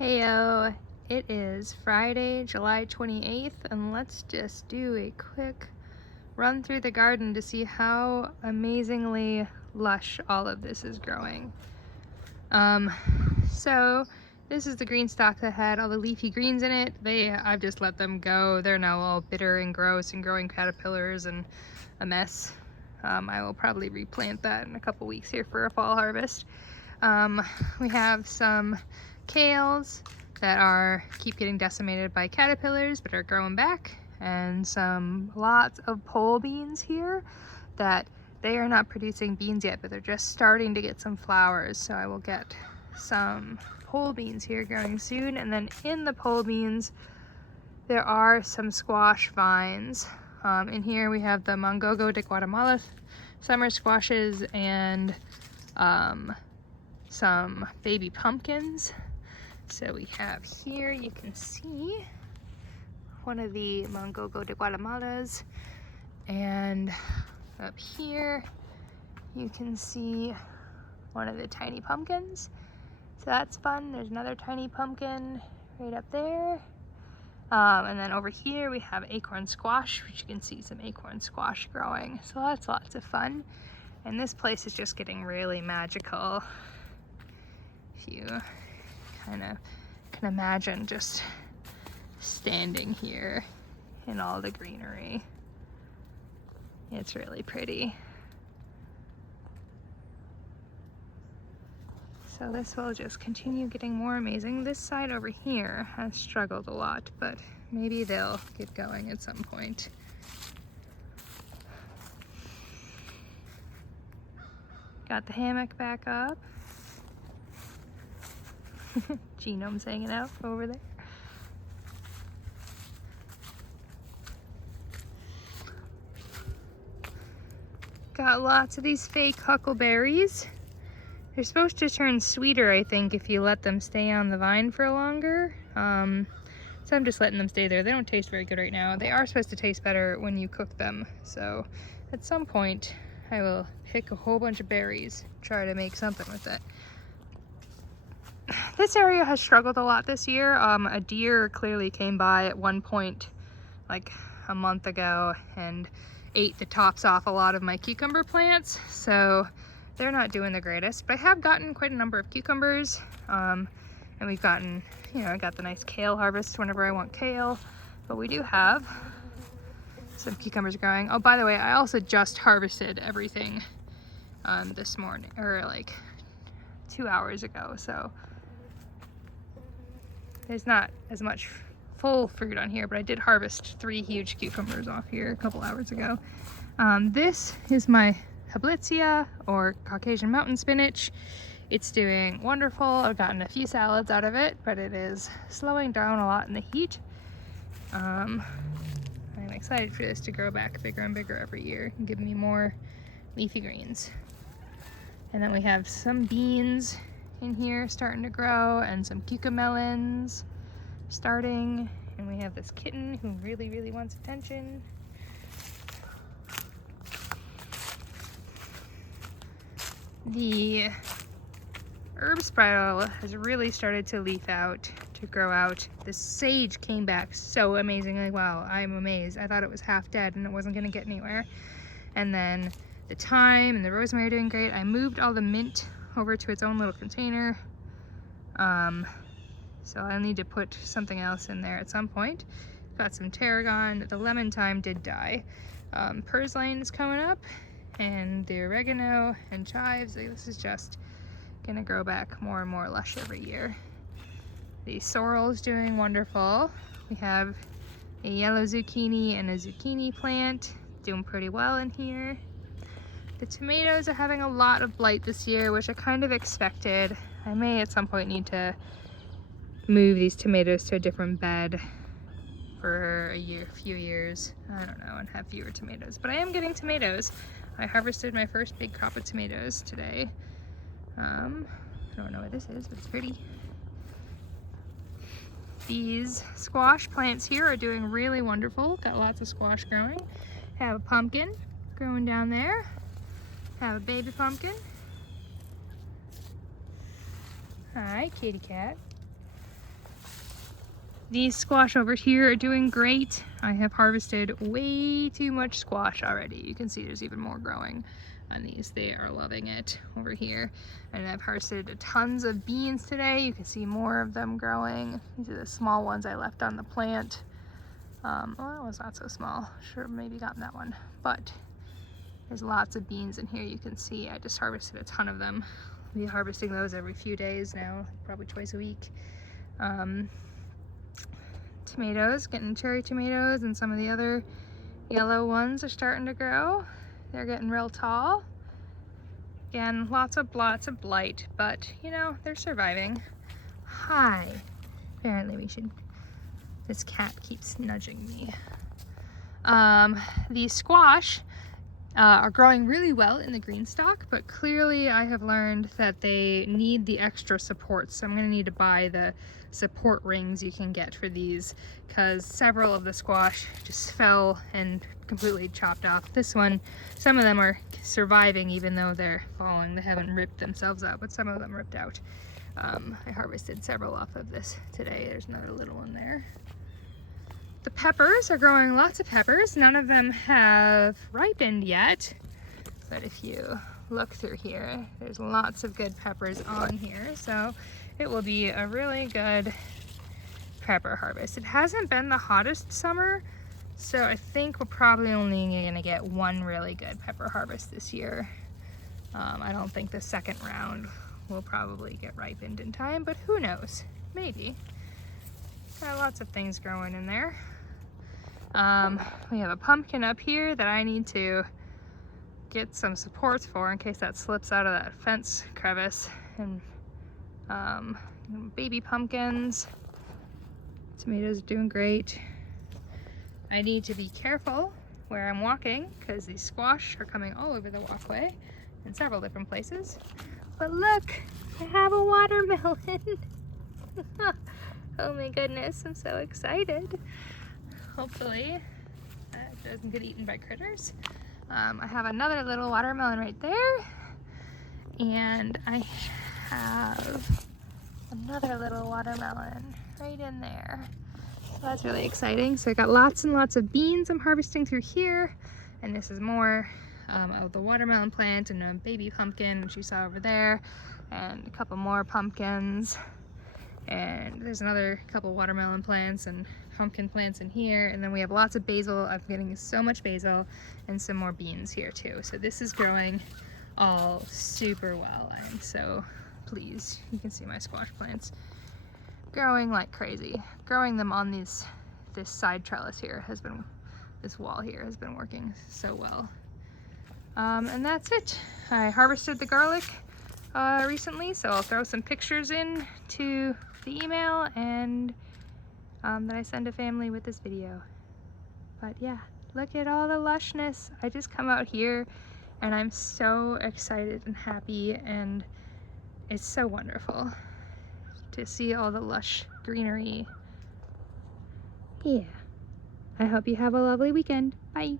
Heyo, it is Friday, July 28th, and let's just do a quick run through the garden to see how amazingly lush all of this is growing. So this is the green stalk that had all the leafy greens in it. I've just let them go. They're now all bitter and gross and growing caterpillars and a mess. I will probably replant that in a couple weeks here for a fall harvest. We have some kales that keep getting decimated by caterpillars but are growing back, and lots of pole beans here that they are not producing beans yet, but they're just starting to get some flowers, so I will get some pole beans here growing soon. And then in the pole beans there are some squash vines. In here we have the Mongogo de Guatemala summer squashes and some baby pumpkins. So we have here, you can see one of the Mongogo de Guatemalas, and up here you can see one of the tiny pumpkins. So that's fun. There's another tiny pumpkin right up there. And then over here we have acorn squash, which you can see some acorn squash growing. So that's lots of fun. And this place is just getting really magical. If you kind of can imagine just standing here in all the greenery. It's really pretty. So this will just continue getting more amazing. This side over here has struggled a lot, but maybe they'll get going at some point. Got the hammock back up. Genome's hanging out over there. Got lots of these fake huckleberries. They're supposed to turn sweeter, I think, if you let them stay on the vine for longer. So I'm just letting them stay there. They don't taste very good right now. They are supposed to taste better when you cook them. So at some point I will pick a whole bunch of berries, try to make something with it. This area has struggled a lot this year. A deer clearly came by at one point like a month ago and ate the tops off a lot of my cucumber plants, so they're not doing the greatest. But I have gotten quite a number of cucumbers, and we've gotten, I got the nice kale harvest whenever I want kale, but we do have some cucumbers growing. Oh, by the way, I also just harvested everything this morning, or like 2 hours ago, so there's not as much full fruit on here, but I did harvest 3 huge cucumbers off here a couple hours ago. This is my Hablitzia, or Caucasian mountain spinach. It's doing wonderful. I've gotten a few salads out of it, but it is slowing down a lot in the heat. I'm excited for this to grow back bigger and bigger every year and give me more leafy greens. And then we have some beans in here starting to grow, and some cucamelons starting, and we have this kitten who really wants attention. The herb spiral has really started to leaf out, to grow out. The sage came back so amazingly well. I'm amazed. I thought it was half dead and it wasn't going to get anywhere. And then the thyme and the rosemary are doing great. I moved all the mint over to its own little container. So I'll need to put something else in there at some point. Got some tarragon. The lemon thyme did die. Purslane is coming up, and the oregano and chives. This is just gonna grow back more and more lush every year. The sorrel is doing wonderful. We have a yellow zucchini and a zucchini plant doing pretty well in here. The tomatoes are having a lot of blight this year, which I kind of expected. I may at some point need to move these tomatoes to a different bed for a few years, I don't know, and have fewer tomatoes. But I am getting tomatoes. I harvested my first big crop of tomatoes today. I don't know what this is, but it's pretty. These squash plants here are doing really wonderful. Got lots of squash growing. Have a pumpkin growing down there. Have a baby pumpkin. Hi, kitty cat. These squash over here are doing great. I have harvested way too much squash already. You can see there's even more growing on these. They are loving it over here. And I've harvested tons of beans today. You can see more of them growing. These are the small ones I left on the plant. Well, that was not so small. Should have maybe gotten that one. But there's lots of beans in here. You can see I just harvested a ton of them. I'll be harvesting those every few days now, probably twice a week. Tomatoes, getting cherry tomatoes, and some of the other yellow ones are starting to grow. They're getting real tall. Again, lots of blight, but you know, they're surviving. Hi. Apparently we should, this cat keeps nudging me. These squash are growing really well in the green stock, but clearly I have learned that they need the extra support. So I'm gonna need to buy the support rings you can get for these, because several of the squash just fell and completely chopped off. This one, some of them are surviving even though they're falling. They haven't ripped themselves out, but some of them ripped out. I harvested several off of this today. There's another little one there. The peppers are growing, lots of peppers. None of them have ripened yet, but if you look through here, there's lots of good peppers on here. So it will be a really good pepper harvest. It hasn't been the hottest summer, so I think we're probably only gonna get one really good pepper harvest this year. I don't think the second round will probably get ripened in time, but who knows, maybe. Got lots of things growing in there. We have a pumpkin up here that I need to get some supports for in case that slips out of that fence crevice. And baby pumpkins. Tomatoes are doing great. I need to be careful where I'm walking because these squash are coming all over the walkway in several different places. But look, I have a watermelon. Oh my goodness, I'm so excited. Hopefully that doesn't get eaten by critters. I have another little watermelon right there, and I have another little watermelon right in there. So that's really exciting. So I got lots and lots of beans I'm harvesting through here, and this is more of the watermelon plant and a baby pumpkin, which you saw over there, and a couple more pumpkins. And there's another couple watermelon plants and pumpkin plants in here, and then we have lots of basil. I'm getting so much basil and some more beans here too. So this is growing all super well. I am so pleased. You can see my squash plants growing like crazy. Growing them on this side trellis here has been, this wall here has been working so well. And that's it. I harvested the garlic recently, so I'll throw some pictures in to the email and that I send to family with this video. But yeah, look at all the lushness. I just come out here and I'm so excited and happy, and it's so wonderful to see all the lush greenery. Yeah, I hope you have a lovely weekend. Bye.